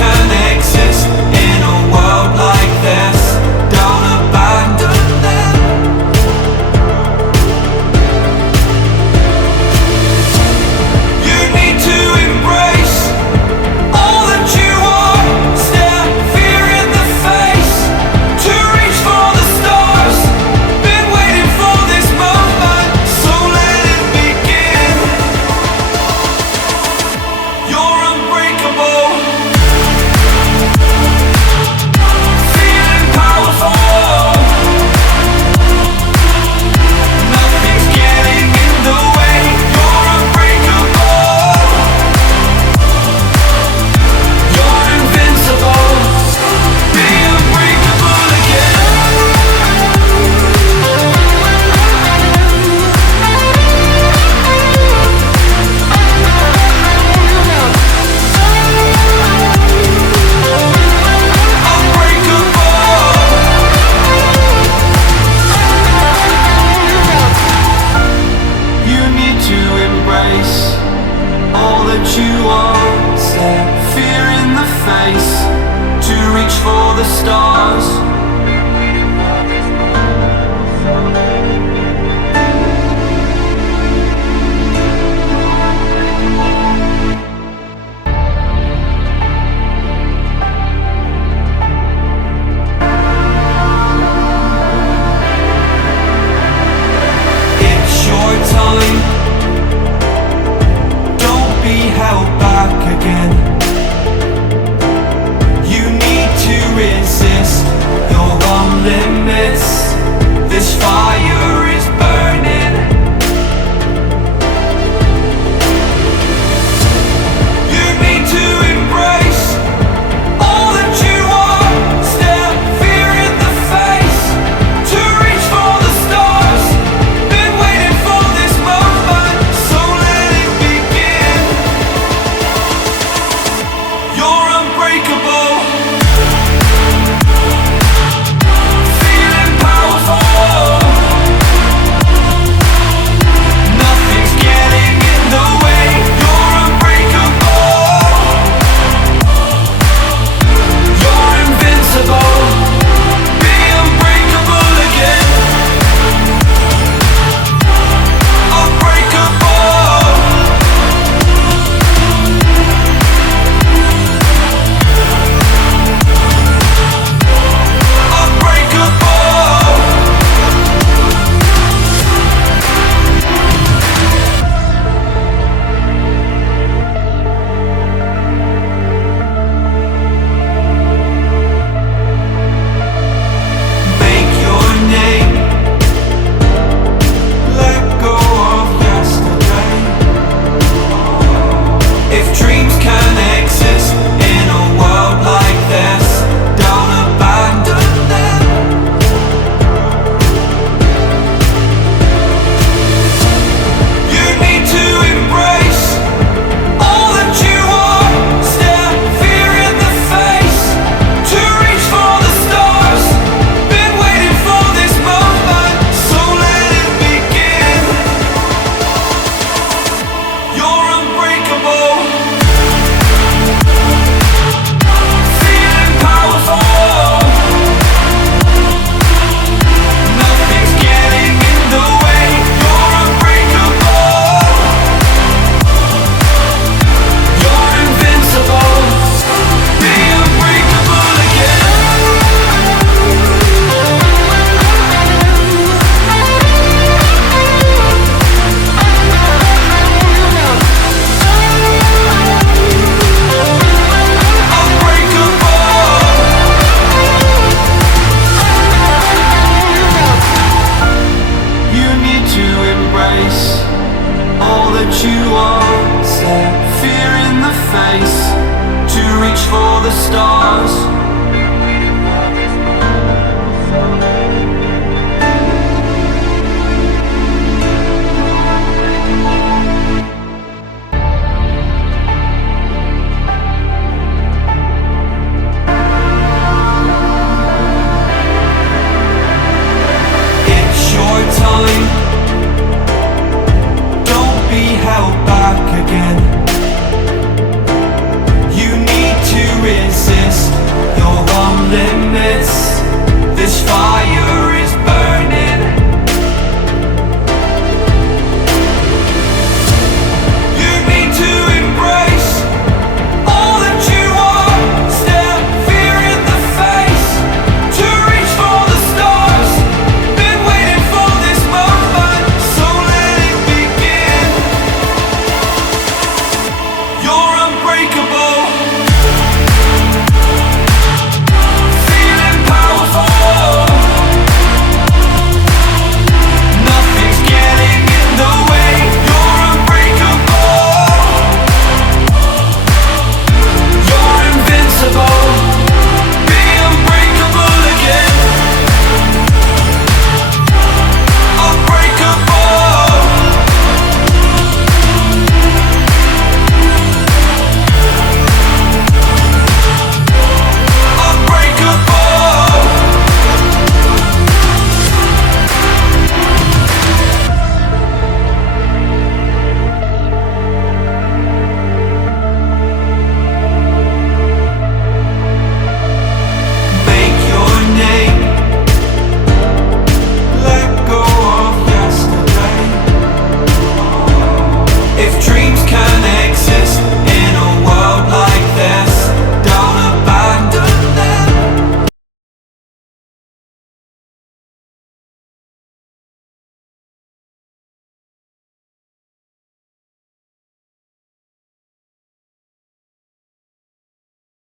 can exist in a world like this. Don't abandon them. You need to embrace all that you are. Stare fear in the face to reach for the stars. Been waiting for this moment, so let it begin. You're unbreakable. Feeling powerful. Nothing's getting in the way. You're unbreakable. You're invincible. Be unbreakable again. You need to embrace all that you are. Stare fear in the face to reach for the stars. It's your time. Don't be held back again. You need to resist. You're on limits. This fire is burning. You need to embrace all that you are. Stare fear in the face to reach for the stars. Been waiting for this moment, so let it begin. You're unbreakable. Feeling powerful. Nothing's getting in the way. You're unbreakable. You're invincible. Be unbreakable again. Unbreakable. Unbreakable. Make your name. Let go of yesterday. If dreams can exist in a world like this, don't abandon them. You need to embrace all that you are. Stare fear in the face to reach for the stars. Been waiting for this moment, so let it begin. You're unbreakable. Feeling powerful. Nothing's getting in the way. You're unbreakable. You're invincible. Be unbreakable again. You need to embrace all that you are. Stare fear in the face to reach for the stars.